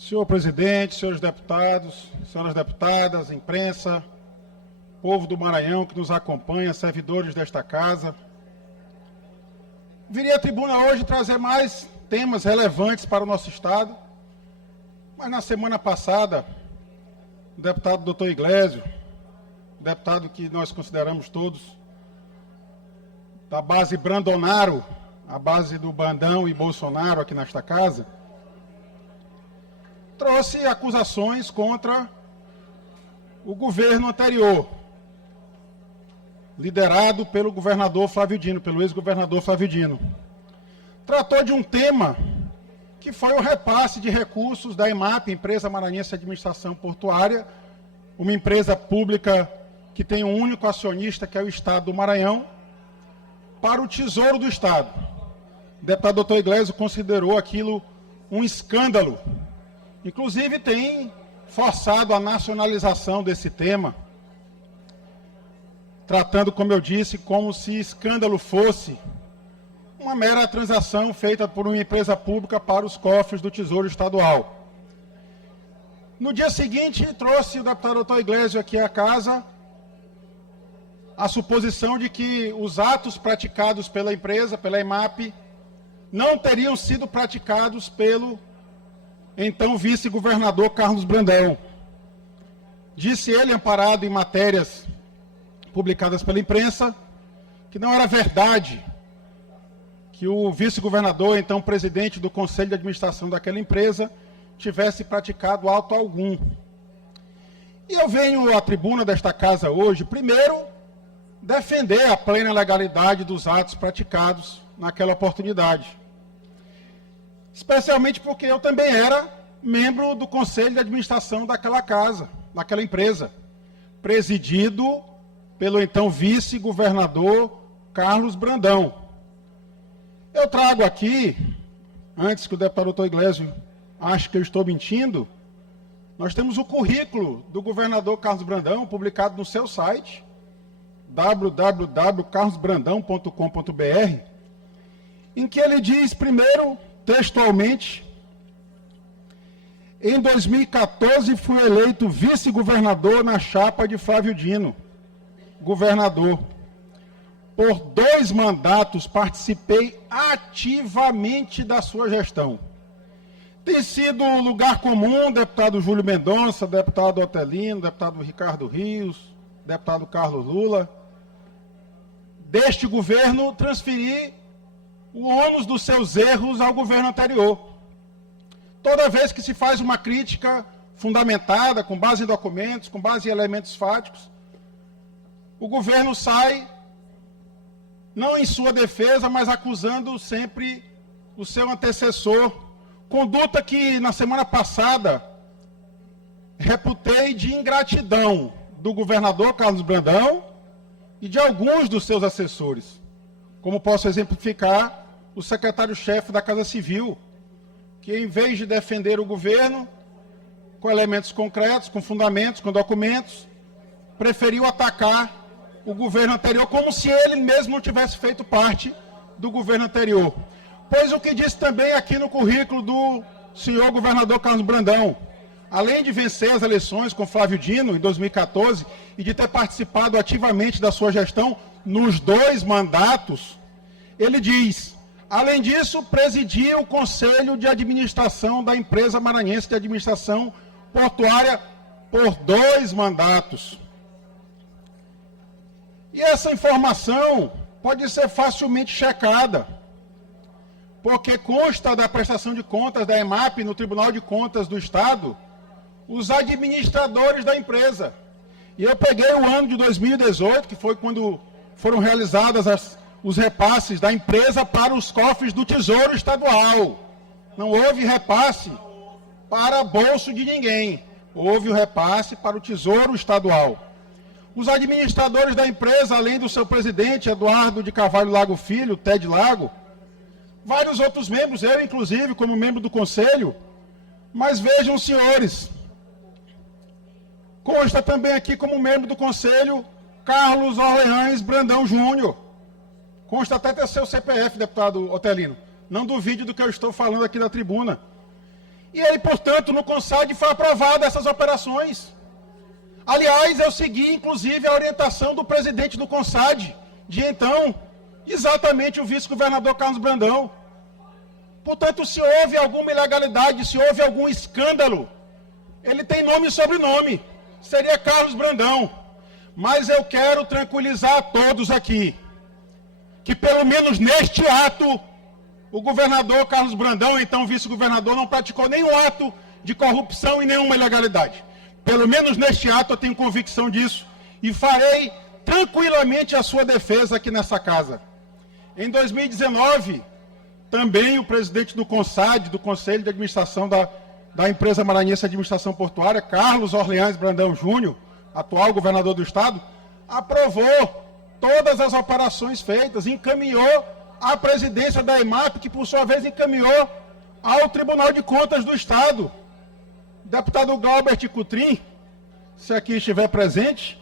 Senhor presidente, senhores deputados, senhoras deputadas, imprensa, povo do Maranhão que nos acompanha, servidores desta casa. Viria à tribuna hoje trazer mais temas relevantes para o nosso Estado, mas na semana passada, o deputado doutor Iglesio, deputado que nós consideramos todos da base Brandonaro, a base do Brandão e Bolsonaro aqui nesta casa, trouxe acusações contra o governo anterior, liderado pelo governador Flávio Dino, pelo ex-governador Flávio Dino. Tratou de um tema que foi o repasse de recursos da EMAP, Empresa Maranhense de Administração Portuária, uma empresa pública que tem um único acionista, que é o Estado do Maranhão, para o Tesouro do Estado. O deputado doutor Iglesio considerou aquilo um escândalo. Inclusive tem forçado a nacionalização desse tema, tratando, como eu disse, como se escândalo fosse uma mera transação feita por uma empresa pública para os cofres do Tesouro Estadual. No dia seguinte, trouxe o deputado doutor Iglesio aqui à casa a suposição de que os atos praticados pela empresa, pela EMAP, não teriam sido praticados pelo então vice-governador Carlos Brandão. Disse ele, amparado em matérias publicadas pela imprensa, que não era verdade que o vice-governador, então presidente do Conselho de Administração daquela empresa, tivesse praticado ato algum. E eu venho à tribuna desta casa hoje, primeiro, defender a plena legalidade dos atos praticados naquela oportunidade. Especialmente porque eu também era membro do Conselho de Administração daquela casa, daquela empresa, presidido pelo então vice-governador Carlos Brandão. Eu trago aqui, antes que o deputado doutor Iglesio ache que eu estou mentindo, nós temos o currículo do governador Carlos Brandão, publicado no seu site, www.carlosbrandão.com.br, em que ele diz, primeiro, textualmente: em 2014 fui eleito vice-governador na chapa de Flávio Dino, governador. Por 2 mandatos participei ativamente da sua gestão. Tem sido lugar comum, deputado Júlio Mendonça, deputado Otelino, deputado Ricardo Rios, deputado Carlos Lula, deste governo transferir o ônus dos seus erros ao governo anterior. Toda vez que se faz uma crítica fundamentada, com base em documentos, com base em elementos fáticos, o governo sai, não em sua defesa, mas acusando sempre o seu antecessor. Conduta que, na semana passada, reputei de ingratidão do governador Carlos Brandão e de alguns dos seus assessores. Como posso exemplificar, o secretário-chefe da Casa Civil, que em vez de defender o governo, com elementos concretos, com fundamentos, com documentos, preferiu atacar o governo anterior, como se ele mesmo não tivesse feito parte do governo anterior. Pois o que disse também aqui no currículo do senhor governador Carlos Brandão, além de vencer as eleições com Flávio Dino em 2014 e de ter participado ativamente da sua gestão nos 2 mandatos, ele diz: além disso, presidi o Conselho de Administração da Empresa Maranhense de Administração Portuária por 2 mandatos. E essa informação pode ser facilmente checada, porque consta da prestação de contas da EMAP no Tribunal de Contas do Estado, os administradores da empresa. E eu peguei o ano de 2018, que foi quando foram realizadas os repasses da empresa para os cofres do Tesouro Estadual. Não houve repasse para bolso de ninguém. Houve o repasse para o Tesouro Estadual. Os administradores da empresa, além do seu presidente, Eduardo de Carvalho Lago Filho, Ted Lago, vários outros membros, eu inclusive como membro do conselho, mas vejam, senhores, consta também aqui como membro do conselho Carlos Orleans Brandão Júnior. Consta até seu CPF, deputado Otelino. Não duvide do que eu estou falando aqui na tribuna. E ele, portanto, no CONSAD foi aprovado essas operações. Aliás, eu segui, inclusive, a orientação do presidente do CONSAD, de então, exatamente o vice-governador Carlos Brandão. Portanto, se houve alguma ilegalidade, se houve algum escândalo, ele tem nome e sobrenome, seria Carlos Brandão. Mas eu quero tranquilizar a todos aqui, que pelo menos neste ato, o governador Carlos Brandão, então vice-governador, não praticou nenhum ato de corrupção e nenhuma ilegalidade. Pelo menos neste ato eu tenho convicção disso e farei tranquilamente a sua defesa aqui nessa casa. Em 2019, também o presidente do CONSAD, do Conselho de Administração da Empresa Maranhense de Administração Portuária, Carlos Orleans Brandão Júnior, atual governador do estado, aprovou todas as operações feitas, encaminhou à presidência da EMAP, que por sua vez encaminhou ao Tribunal de Contas do Estado. Deputado Galbert Cutrim, se aqui estiver presente,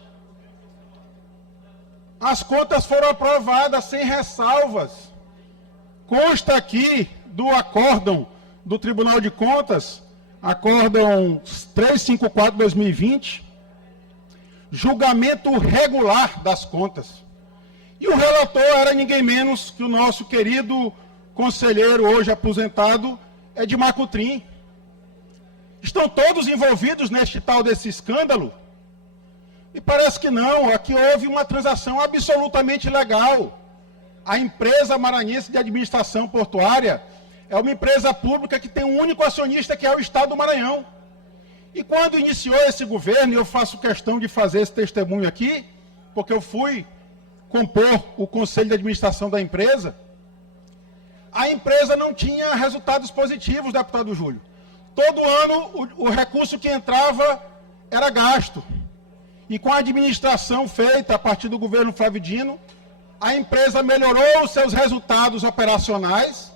as contas foram aprovadas sem ressalvas. Consta aqui do acórdão do Tribunal de Contas, acórdão 354/2020, julgamento regular das contas. E o relator era ninguém menos que o nosso querido conselheiro, hoje aposentado, Edmar Cutrim. Estão todos envolvidos neste tal desse escândalo? E parece que não, aqui houve uma transação absolutamente legal. A empresa maranhense de administração portuária é uma empresa pública que tem um único acionista, que é o Estado do Maranhão. E quando iniciou esse governo, e eu faço questão de fazer esse testemunho aqui, porque eu fui compor o conselho de administração da empresa, a empresa não tinha resultados positivos, deputado Júlio. Todo ano o recurso que entrava era gasto. E com a administração feita a partir do governo Flávio Dino, a empresa melhorou os seus resultados operacionais,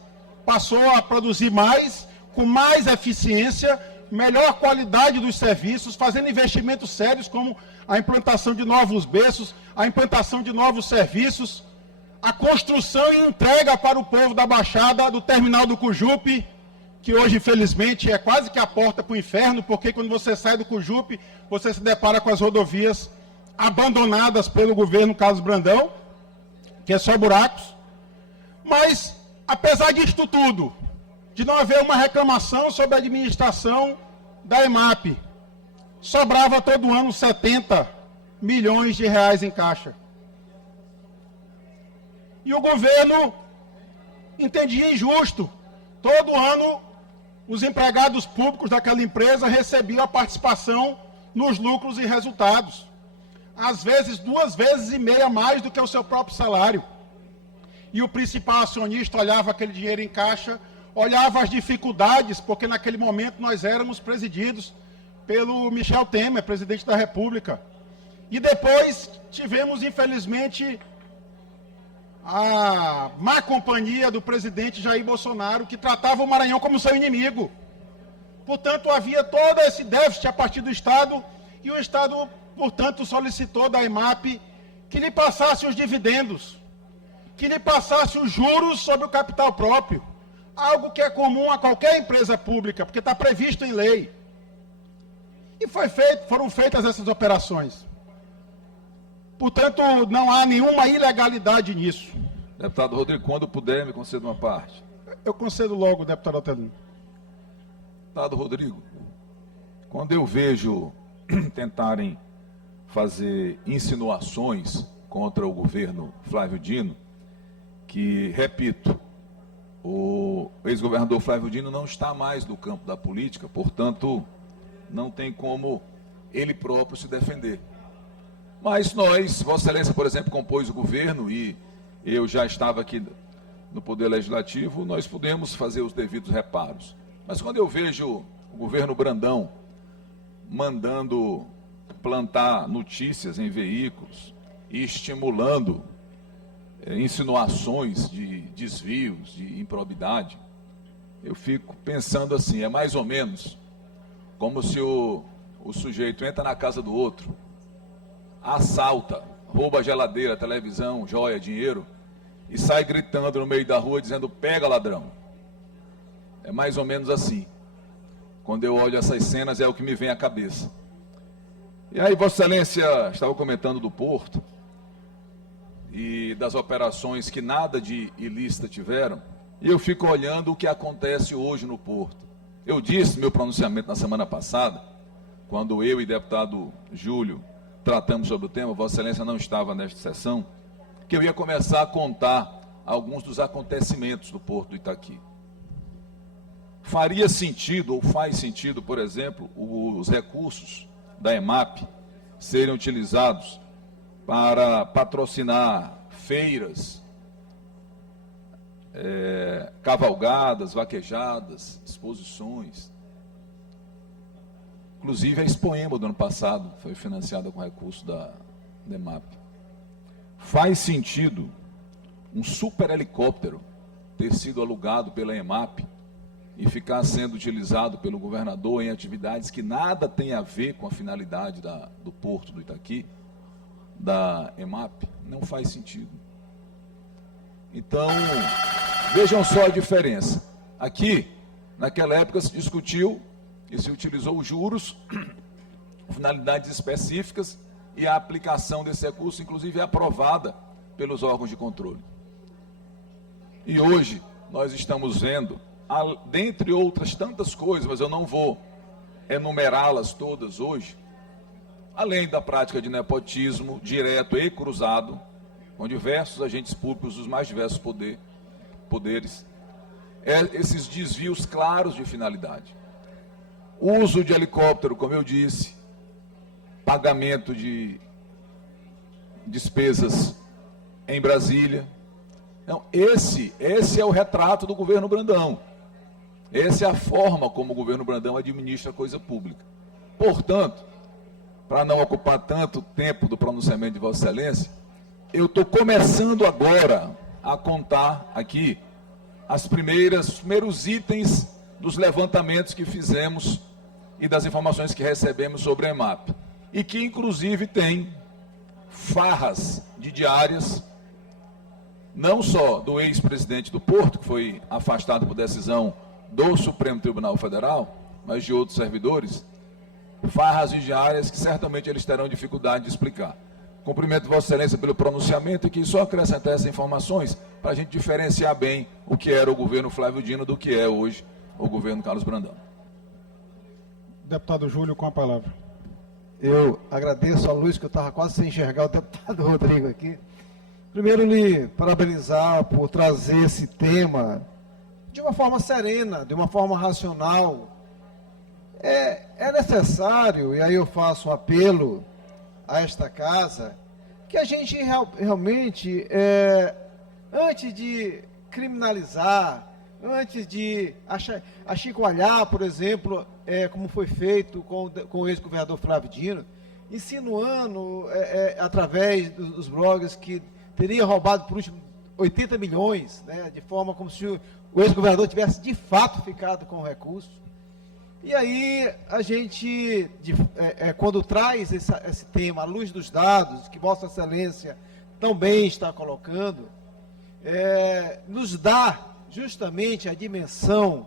passou a produzir mais, com mais eficiência, melhor qualidade dos serviços, fazendo investimentos sérios como a implantação de novos berços, a implantação de novos serviços, a construção e entrega para o povo da Baixada do terminal do Cujupe, que hoje, infelizmente, é quase que a porta para o inferno, porque quando você sai do Cujupe, você se depara com as rodovias abandonadas pelo governo Carlos Brandão, que é só buracos. Mas, apesar disto tudo, de não haver uma reclamação sobre a administração da EMAP, sobrava todo ano 70 milhões de reais em caixa. E o governo entendia injusto. Todo ano, os empregados públicos daquela empresa recebiam a participação nos lucros e resultados. Às vezes, 2,5 vezes mais do que o seu próprio salário. E o principal acionista olhava aquele dinheiro em caixa, olhava as dificuldades, porque naquele momento nós éramos presididos pelo Michel Temer, presidente da República. E depois tivemos, infelizmente, a má companhia do presidente Jair Bolsonaro, que tratava o Maranhão como seu inimigo. Portanto, havia todo esse déficit a partir do Estado, e o Estado, portanto, solicitou da EMAP que lhe passasse os dividendos, que lhe passasse os juros sobre o capital próprio, algo que é comum a qualquer empresa pública, porque está previsto em lei. E foram feitas essas operações. Portanto, não há nenhuma ilegalidade nisso. Deputado Rodrigo, quando puder, me conceda uma parte. Eu concedo logo, deputado Otelino. Deputado Rodrigo, quando eu vejo tentarem fazer insinuações contra o governo Flávio Dino, que, repito, o ex-governador Flávio Dino não está mais no campo da política, portanto, não tem como ele próprio se defender. Mas nós, Vossa Excelência, por exemplo, compôs o governo e eu já estava aqui no Poder Legislativo, nós pudemos fazer os devidos reparos. Mas quando eu vejo o governo Brandão mandando plantar notícias em veículos e estimulando insinuações de desvios, de improbidade, eu fico pensando assim, é mais ou menos como se o sujeito entra na casa do outro, assalta, rouba a geladeira, televisão, joia, dinheiro e sai gritando no meio da rua dizendo: pega, ladrão. É mais ou menos assim. Quando eu olho essas cenas, é o que me vem à cabeça. E aí, Vossa Excelência estava comentando do Porto e das operações que nada de ilícita tiveram, e eu fico olhando o que acontece hoje no Porto. Eu disse meu pronunciamento na semana passada, quando eu e deputado Júlio tratamos sobre o tema, Vossa Excelência não estava nesta sessão, que eu ia começar a contar alguns dos acontecimentos do Porto do Itaqui. Faria sentido, ou faz sentido, por exemplo, os recursos da EMAP serem utilizados para patrocinar feiras, cavalgadas, vaquejadas, exposições. Inclusive a Expoema do ano passado foi financiada com recursos da EMAP. Faz sentido um super helicóptero ter sido alugado pela EMAP e ficar sendo utilizado pelo governador em atividades que nada tem a ver com a finalidade do Porto do Itaqui, da EMAP? Não faz sentido. Então, vejam só a diferença. Aqui, naquela época, se discutiu e se utilizou os juros, finalidades específicas, e a aplicação desse recurso, inclusive, é aprovada pelos órgãos de controle. E hoje, nós estamos vendo, dentre outras tantas coisas, mas eu não vou enumerá-las todas hoje, além da prática de nepotismo direto e cruzado, com diversos agentes públicos dos mais diversos poderes, esses desvios claros de finalidade. Uso de helicóptero, como eu disse, pagamento de despesas em Brasília. Então, esse é o retrato do governo Brandão. Essa é a forma como o governo Brandão administra a coisa pública. Portanto, para não ocupar tanto tempo do pronunciamento de Vossa Excelência, eu estou começando agora a contar aqui os primeiros itens dos levantamentos que fizemos e das informações que recebemos sobre a EMAP. E que, inclusive, tem farras de diárias, não só do ex-presidente do Porto, que foi afastado por decisão do Supremo Tribunal Federal, mas de outros servidores, farras de diárias que certamente eles terão dificuldade de explicar. Cumprimento Vossa Excelência pelo pronunciamento e que só acrescentar essas informações para a gente diferenciar bem o que era o governo Flávio Dino do que é hoje o governo Carlos Brandão. Deputado Júlio, com a palavra. Eu agradeço a luz, que eu estava quase sem enxergar o deputado Rodrigo aqui. Primeiro, lhe parabenizar por trazer esse tema de uma forma serena, de uma forma racional. É necessário, e aí eu faço um apelo a esta casa, que a gente realmente, antes de criminalizar, antes de achicoalhar, por exemplo, como foi feito com o ex-governador Flávio Dino, insinuando, através dos blogs, que teria roubado por último 80 milhões, né, de forma como se o ex-governador tivesse de fato ficado com o recurso. E aí a gente, quando traz esse tema à luz dos dados, que Vossa Excelência também está colocando, nos dá justamente a dimensão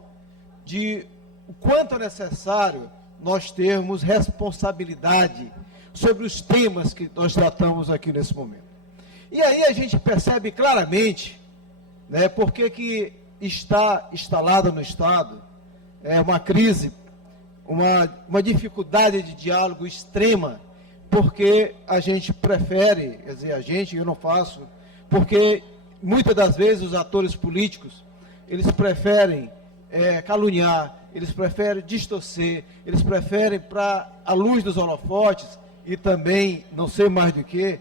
de o quanto é necessário nós termos responsabilidade sobre os temas que nós tratamos aqui nesse momento. E aí a gente percebe claramente, né, porque que está instalada no Estado uma crise, uma dificuldade de diálogo extrema, porque a gente prefere, quer dizer, eu não faço, porque muitas das vezes os atores políticos, eles preferem caluniar, eles preferem distorcer, eles preferem, para a luz dos holofotes, e também, não sei mais do que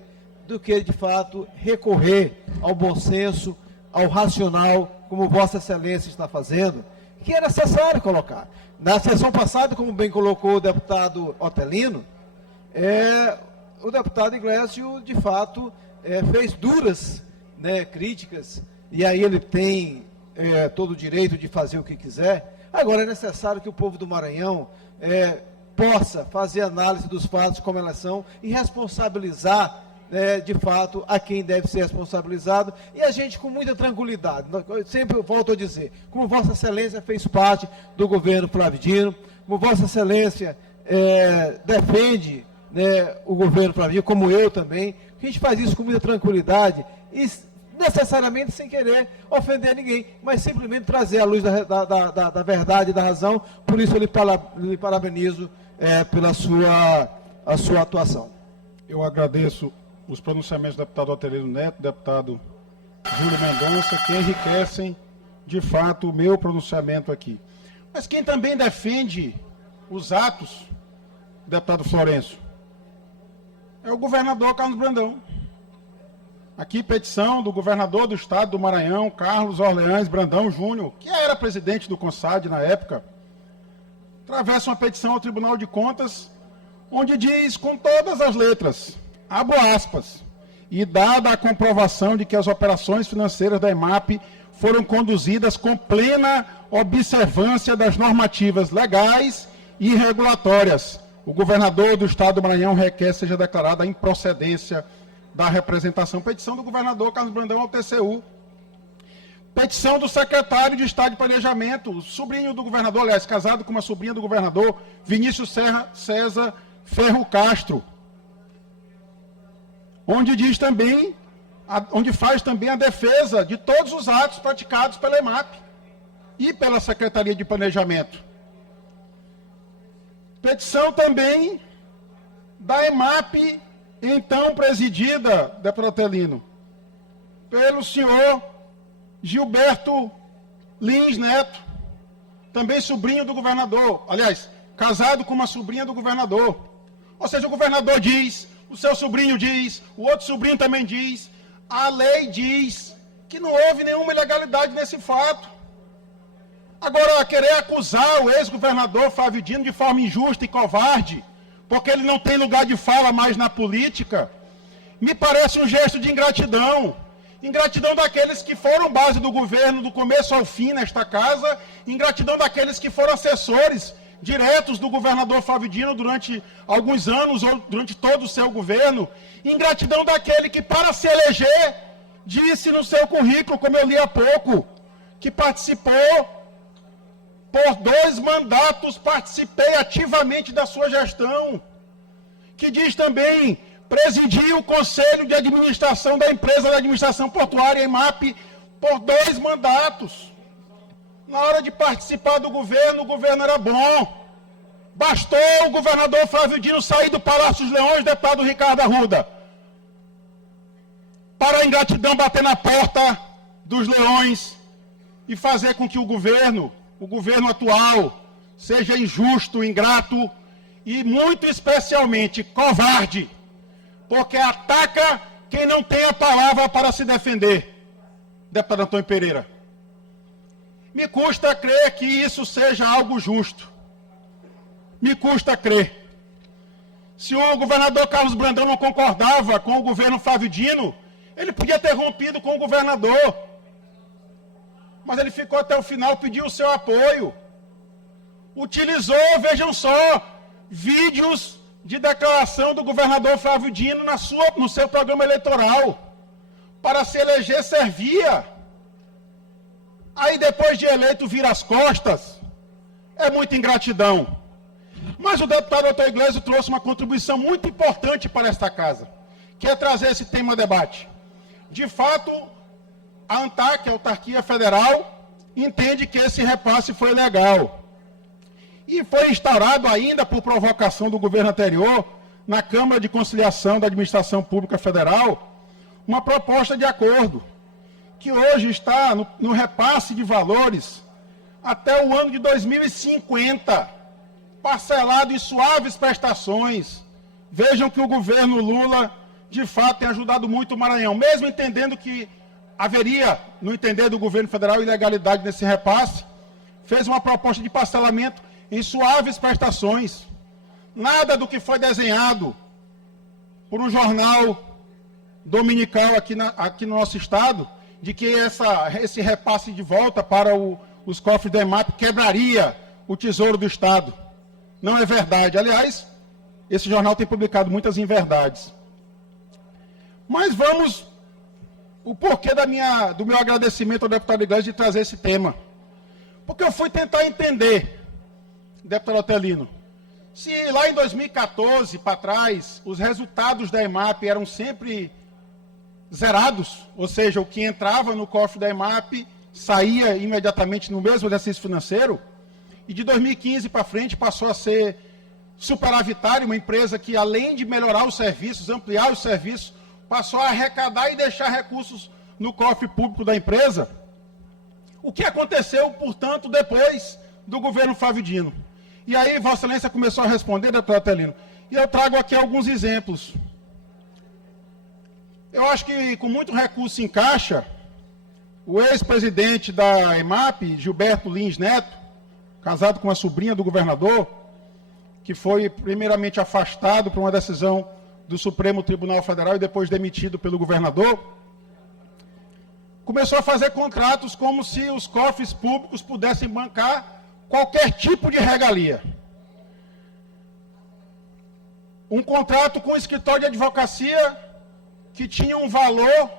de fato recorrer ao bom senso, ao racional, como Vossa Excelência está fazendo, que é necessário colocar. Na sessão passada, como bem colocou o deputado Otelino, o deputado Iglesias, de fato, fez duras, né, críticas, e aí ele tem todo o direito de fazer o que quiser. Agora é necessário que o povo do Maranhão possa fazer análise dos fatos como elas são e responsabilizar né, de fato, a quem deve ser responsabilizado, e a gente com muita tranquilidade. Eu sempre volto a dizer, como Vossa Excelência fez parte do governo Flávio Dino, como Vossa Excelência defende, né, o governo Flávio Dino, como eu também, a gente faz isso com muita tranquilidade e necessariamente sem querer ofender ninguém, mas simplesmente trazer à luz da verdade e da razão. Por isso eu lhe parabenizo pela a sua atuação. Eu agradeço os pronunciamentos do deputado Otelino Neto, deputado Júlio Mendonça, que enriquecem, de fato, o meu pronunciamento aqui. Mas quem também defende os atos, deputado Florencio, é o governador Carlos Brandão. Aqui, petição do governador do estado do Maranhão, Carlos Orleans Brandão Júnior, que era presidente do CONSAD na época, atravessa uma petição ao Tribunal de Contas, onde diz com todas as letras, abro aspas, e dada a comprovação de que as operações financeiras da EMAP foram conduzidas com plena observância das normativas legais e regulatórias, o governador do estado do Maranhão requer seja declarada a improcedência da representação. Petição do governador Carlos Brandão ao TCU. Petição do secretário de Estado de Planejamento, sobrinho do governador, aliás, casado com uma sobrinha do governador, Vinícius César Ferro Castro, onde diz também, onde faz também a defesa de todos os atos praticados pela EMAP e pela Secretaria de Planejamento. Petição também da EMAP, então presidida, deputado Otelino, pelo senhor Gilberto Lins Neto, também sobrinho do governador, aliás, casado com uma sobrinha do governador. Ou seja, o governador diz, o seu sobrinho diz, o outro sobrinho também diz, a lei diz que não houve nenhuma ilegalidade nesse fato. Agora, querer acusar o ex-governador Flávio Dino de forma injusta e covarde, porque ele não tem lugar de fala mais na política, me parece um gesto de ingratidão. Ingratidão daqueles que foram base do governo do começo ao fim nesta casa, ingratidão daqueles que foram assessores diretos do governador Flávio Dino durante alguns anos ou durante todo o seu governo, ingratidão daquele que, para se eleger, disse no seu currículo, como eu li há pouco, que participou por 2 mandatos, participei ativamente da sua gestão, que diz também, presidi o Conselho de Administração da empresa de administração portuária, EMAP, por 2 mandatos. Na hora de participar do governo, o governo era bom. Bastou o governador Flávio Dino sair do Palácio dos Leões, deputado Ricardo Arruda, para a ingratidão bater na porta dos Leões e fazer com que o governo atual seja injusto, ingrato e, muito especialmente, covarde, porque ataca quem não tem a palavra para se defender. Deputado Antônio Pereira, me custa crer que isso seja algo justo. Me custa crer. Se o governador Carlos Brandão não concordava com o governo Flávio Dino, ele podia ter rompido com o governador. Mas ele ficou até o final, pediu o seu apoio. Utilizou, vejam só, vídeos de declaração do governador Flávio Dino no seu programa eleitoral. Para se eleger, servia. Aí depois de eleito, vira as costas. É muita ingratidão. Mas o deputado Otto Iglesias trouxe uma contribuição muito importante para esta casa, que é trazer esse tema a debate. De fato, a ANTAC, a Autarquia Federal, entende que esse repasse foi legal. E foi instaurado ainda por provocação do governo anterior, na Câmara de Conciliação da Administração Pública Federal, uma proposta de acordo, que hoje está no repasse de valores até o ano de 2050, parcelado em suaves prestações. Vejam que o governo Lula, de fato, tem ajudado muito o Maranhão, mesmo entendendo que haveria, no entender do governo federal, ilegalidade nesse repasse, fez uma proposta de parcelamento em suaves prestações. Nada do que foi desenhado por um jornal dominical aqui no nosso estado, de que esse repasse de volta para os cofres da EMAP quebraria o tesouro do estado. Não é verdade. Aliás, esse jornal tem publicado muitas inverdades. Mas vamos, o porquê do meu agradecimento ao deputado Iglesias de trazer esse tema. Porque eu fui tentar entender, deputado Otelino, se lá em 2014, para trás, os resultados da EMAP eram sempre zerados, ou seja, o que entrava no cofre da EMAP saía imediatamente no mesmo exercício financeiro, e de 2015 para frente passou a ser superavitária, uma empresa que, além de melhorar os serviços, ampliar os serviços, passou a arrecadar e deixar recursos no cofre público da empresa. O que aconteceu, portanto, depois do governo Flávio Dino? E aí, Vossa Excelência começou a responder, deputado Otelino, e eu trago aqui alguns exemplos. Eu acho que, com muito recurso em caixa, o ex-presidente da EMAP, Gilberto Lins Neto, casado com a sobrinha do governador, que foi primeiramente afastado por uma decisão do Supremo Tribunal Federal e depois demitido pelo governador, começou a fazer contratos como se os cofres públicos pudessem bancar qualquer tipo de regalia. Um contrato com um escritório de advocacia que tinha um valor,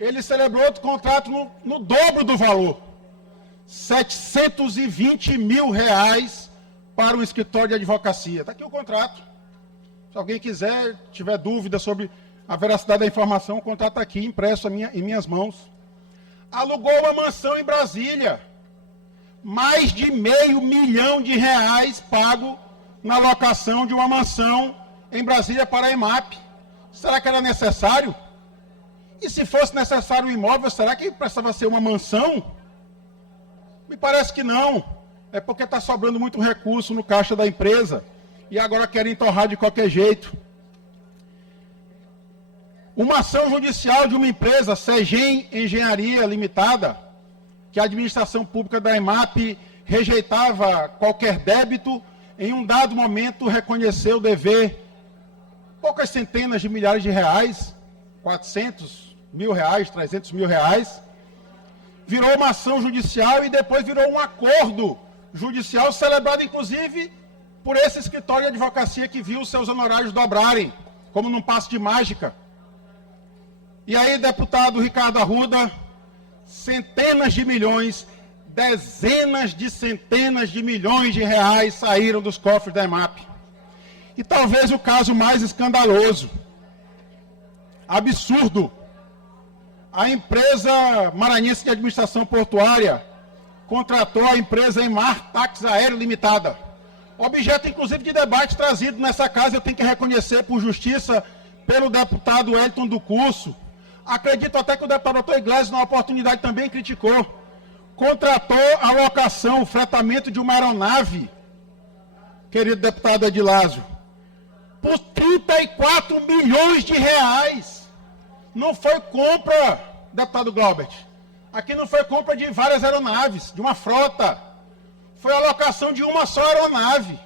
ele celebrou outro contrato no dobro do valor. 720 mil reais para um escritório de advocacia. Está aqui o contrato. Se alguém quiser, tiver dúvida sobre a veracidade da informação, o contrato está aqui, impresso em minhas mãos. Alugou uma mansão em Brasília. Mais de R$500 mil pago na locação de uma mansão em Brasília para a EMAP. Será que era necessário? E se fosse necessário um imóvel, será que precisava ser uma mansão? Me parece que não. É porque está sobrando muito recurso no caixa da empresa. E agora querem torrar de qualquer jeito. Uma ação judicial de uma empresa, Segem Engenharia Limitada, que a administração pública da EMAP rejeitava qualquer débito, em um dado momento reconheceu dever poucas centenas de milhares de reais, 400 mil reais, 300 mil reais, virou uma ação judicial e depois virou um acordo judicial celebrado, inclusive, por esse escritório de advocacia que viu seus honorários dobrarem, como num passe de mágica. E aí, deputado Ricardo Arruda, centenas de milhões, dezenas de centenas de milhões de reais saíram dos cofres da EMAP. E talvez o caso mais escandaloso, absurdo, a empresa maranhense de administração portuária contratou a empresa Emar Táxi Aéreo Limitada. Objeto, inclusive, de debate trazido nessa casa, eu tenho que reconhecer por justiça, pelo deputado Wellington do Curso. Acredito até que o deputado Dr. Iglesias, na oportunidade, também criticou. Contratou a locação, o fretamento de uma aeronave, querido deputado Edilásio, por 34 milhões de reais. Não foi compra, deputado Glaubert. Aqui não foi compra de várias aeronaves, de uma frota. Foi a locação de uma só aeronave.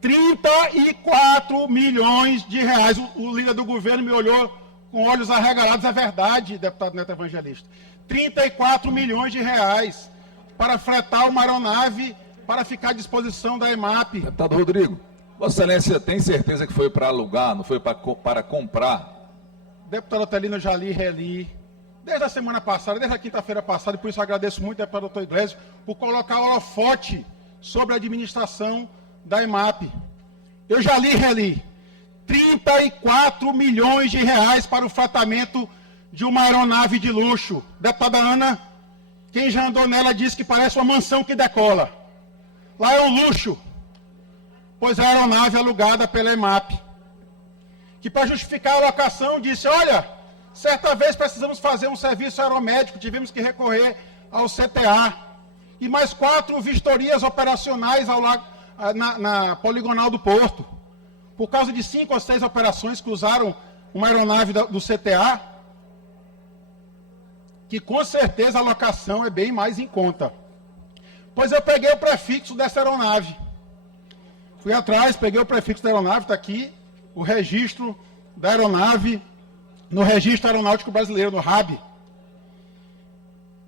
34 milhões de reais. O líder do governo me olhou com olhos arregalados. É verdade, deputado Neto Evangelista. 34 milhões de reais para fretar uma aeronave para ficar à disposição da EMAP. Deputado Rodrigo, Vossa Excelência tem certeza que foi para alugar, não foi para comprar? Deputado Otelino, eu já li e reli. Desde a semana passada, desde a quinta-feira passada, e por isso eu agradeço muito ao deputado Dr. Iglesias por colocar o holofote sobre a administração da EMAP. Eu já li e reli. 34 milhões de reais para o fretamento de uma aeronave de luxo. Deputada Ana, quem já andou nela disse que parece uma mansão que decola. Lá é um luxo, pois a aeronave é alugada pela EMAP, que para justificar a locação disse, olha, certa vez precisamos fazer um serviço aeromédico, tivemos que recorrer ao CTA, e mais 4 vistorias operacionais na poligonal do Porto, por causa de 5 ou 6 operações que usaram uma aeronave do CTA, que com certeza a locação é bem mais em conta. Pois eu peguei o prefixo dessa aeronave. Fui atrás, peguei o prefixo da aeronave, está aqui, o registro da aeronave, no Registro Aeronáutico Brasileiro, no RAB.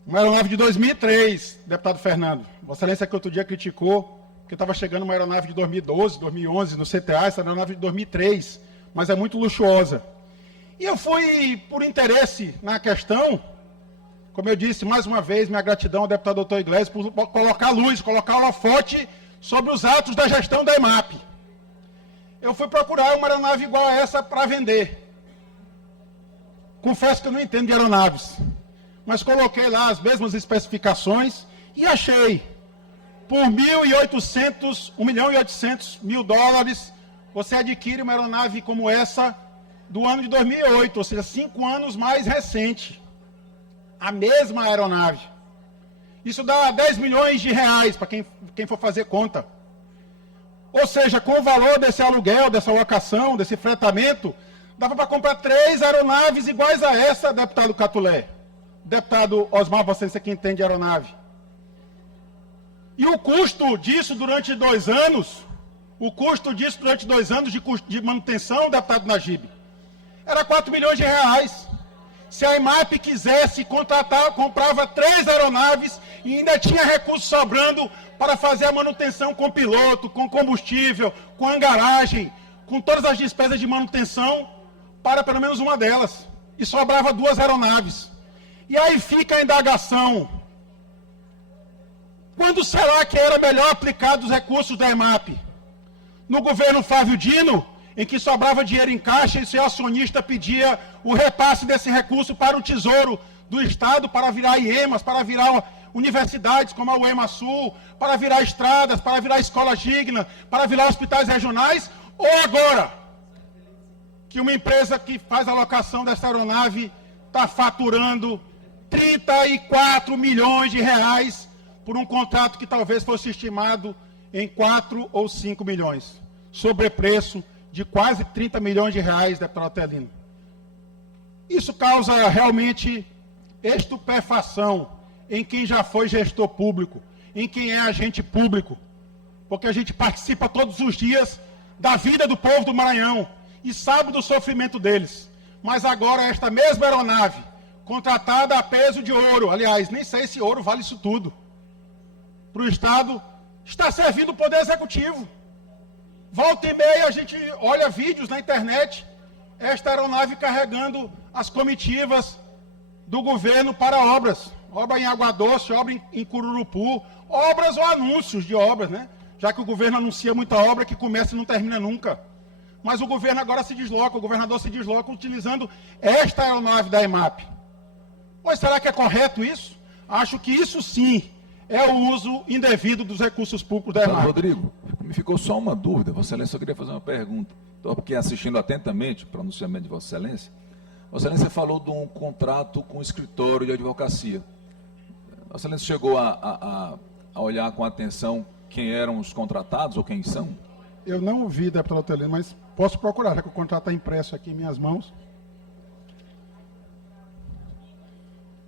Uma aeronave de 2003, deputado Fernando. Vossa Excelência que outro dia criticou, porque estava chegando uma aeronave de 2012, 2011, no CTA, essa aeronave de 2003, mas é muito luxuosa. E eu fui, por interesse na questão, como eu disse, mais uma vez, minha gratidão ao deputado doutor Iglesias por colocar luz, colocar holofote sobre os atos da gestão da EMAP. Eu fui procurar uma aeronave igual a essa para vender. Confesso que eu não entendo de aeronaves, mas coloquei lá as mesmas especificações e achei, por $1.800.000, você adquire uma aeronave como essa do ano de 2008, ou seja, 5 anos mais recente. A mesma aeronave. Isso dá R$10 milhões para quem for fazer conta. Ou seja, com o valor desse aluguel, dessa locação, desse fretamento, dava para comprar 3 aeronaves iguais a essa, deputado Catulé. Deputado Osmar, você que entende de aeronave. E o custo disso durante 2 anos, de manutenção, deputado Najib, era R$4 milhões. Se a EMAP quisesse contratar, comprava 3 aeronaves e ainda tinha recursos sobrando para fazer a manutenção com piloto, com combustível, com hangaragem, com todas as despesas de manutenção, para pelo menos uma delas. E sobrava 2 aeronaves. E aí fica a indagação. Quando será que era melhor aplicar os recursos da EMAP? No governo Flávio Dino, em que sobrava dinheiro em caixa e seu acionista pedia o repasse desse recurso para o Tesouro do Estado, para virar IEMAs, para virar universidades como a UEMA Sul, para virar estradas, para virar escolas dignas, para virar hospitais regionais, ou agora, que uma empresa que faz a locação dessa aeronave está faturando R$34 milhões por um contrato que talvez fosse estimado em 4 ou 5 milhões, sobrepreço de quase R$30 milhões, deputado Otelino. Isso causa realmente estupefação em quem já foi gestor público, em quem é agente público, porque a gente participa todos os dias da vida do povo do Maranhão e sabe do sofrimento deles. Mas agora esta mesma aeronave, contratada a peso de ouro, aliás, nem sei se ouro vale isso tudo, para o Estado, está servindo o Poder Executivo. Volta e meia a gente olha vídeos na internet, esta aeronave carregando as comitivas do governo para obras. Obra em Água Doce, obra em Cururupu, obras ou anúncios de obras, né? Já que o governo anuncia muita obra que começa e não termina nunca. Mas o governo agora se desloca, o governador se desloca utilizando esta aeronave da EMAP. Pois será que é correto isso? Acho que isso sim é o uso indevido dos recursos públicos da EMAP. Rodrigo, me ficou só uma dúvida. Vossa Excelência, eu queria fazer uma pergunta. Estou aqui assistindo atentamente o pronunciamento de Vossa Excelência. Vossa Excelência falou de um contrato com o escritório de advocacia. Vossa Excelência chegou a olhar com atenção quem eram os contratados ou quem são? Eu não vi, deputado Otelino, mas posso procurar, já que o contrato está impresso aqui em minhas mãos.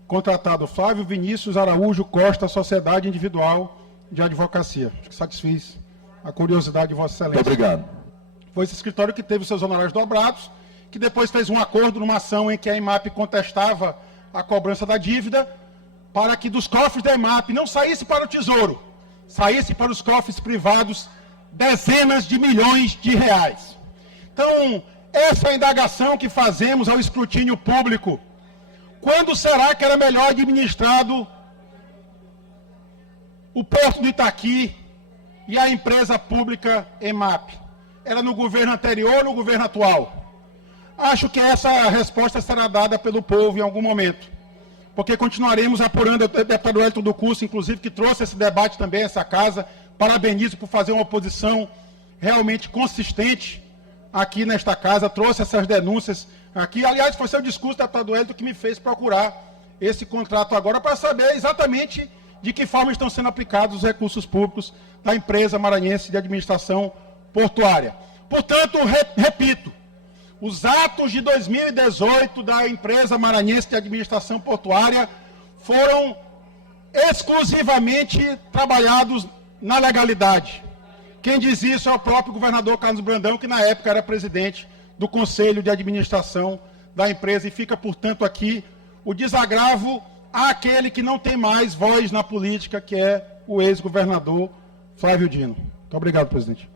Contratado Flávio Vinícius Araújo Costa, Sociedade Individual de Advocacia. Acho que satisfiz a curiosidade de Vossa Excelência. Muito obrigado. Foi esse escritório que teve os seus honorários dobrados, que depois fez um acordo numa ação em que a EMAP contestava a cobrança da dívida, para que dos cofres da EMAP não saísse para o Tesouro, saísse para os cofres privados dezenas de milhões de reais. Então, essa é a indagação que fazemos ao escrutínio público. Quando será que era melhor administrado o Porto do Itaqui e a empresa pública EMAP? Era no governo anterior ou no governo atual? Acho que essa resposta será dada pelo povo em algum momento, porque continuaremos apurando. O deputado Wellington do Curso, inclusive, que trouxe esse debate também a essa casa, parabenizo por fazer uma oposição realmente consistente aqui nesta casa, trouxe essas denúncias aqui. Aliás, foi seu discurso, deputado Wellington, que me fez procurar esse contrato agora para saber exatamente de que forma estão sendo aplicados os recursos públicos da empresa maranhense de administração portuária. Portanto, repito, os atos de 2018 da empresa maranhense de administração portuária foram exclusivamente trabalhados na legalidade. Quem diz isso é o próprio governador Carlos Brandão, que na época era presidente do Conselho de Administração da empresa, e fica, portanto, aqui o desagravo àquele que não tem mais voz na política, que é o ex-governador Flávio Dino. Muito obrigado, presidente.